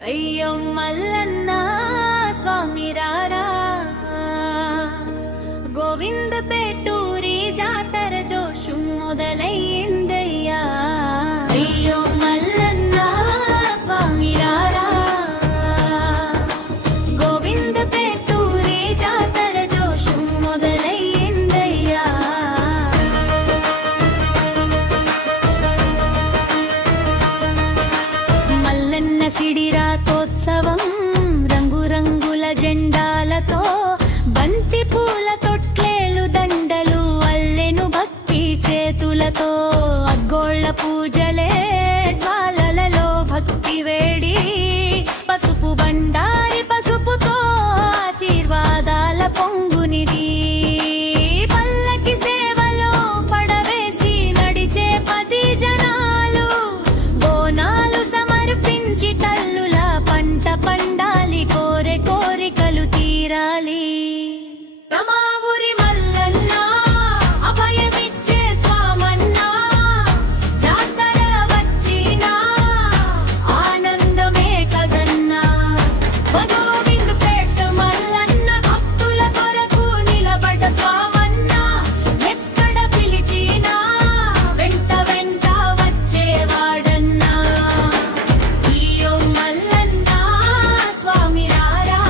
అయ్యో మల్లన్న స్వామి రారా గోవింద పేటూరి జాతర జోషు మొదలైందయ్యా అయ్యో మల్లన్న స్వామి రారా గోవింద పేటూరి జాతర జోషు మొదలైందయ్యా మల్లన్న సిడిరాతోత్సవం రంగురంగుల జెండాలతో బంతి పూల తొట్లేలు దండలు అల్లెను భక్తి చేతులతో అగ్గోళ్ళ పూజలే జ్వాలలలో భక్తి వేడి పసుపు బండారి పసుపుతో ఆశీర్వాదాల పొంగునిది పల్లకి సేవలో పడవేసి నడిచే 10 జనాలు బోనాలు సమర్పించి తల్లుల పంట పండాలి కోరె కోరికలు తీరాలి తమా ఊరి మల్లన్న అభయమిచ్చే స్వామన్న జాతర వచ్చినా ఆనందమే కదన్నా గోవింద పేట మల్లన్న భక్తుల కొరకు నిలబడ్డ స్వామన్న ఎక్కడ పిలిచినా వెంట వెంట వచ్చేవాడన్నా అయ్యో మల్లన్న స్వామి రారా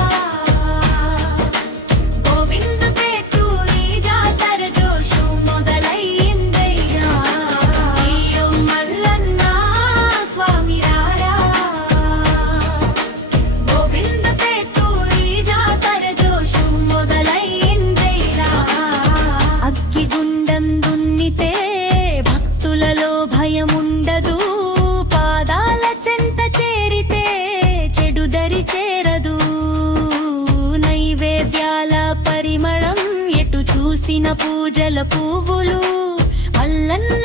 గోవింద పేటూరి జాతర జోషు మొదలైందయ్యా అయ్యో మల్లన్న స్వామి రారా గోవింద పేటూరి జాతర జోషు మొదలైందయ్యా అగ్గిగుండం దున్నితే భక్తులలో భయముండదు పాదాల చెంత చేరితే చెడు దరి చేరదు నైవేద్యాల పరిమళం ఎటు చూసిన పూజల పువ్వులు మల్లన్న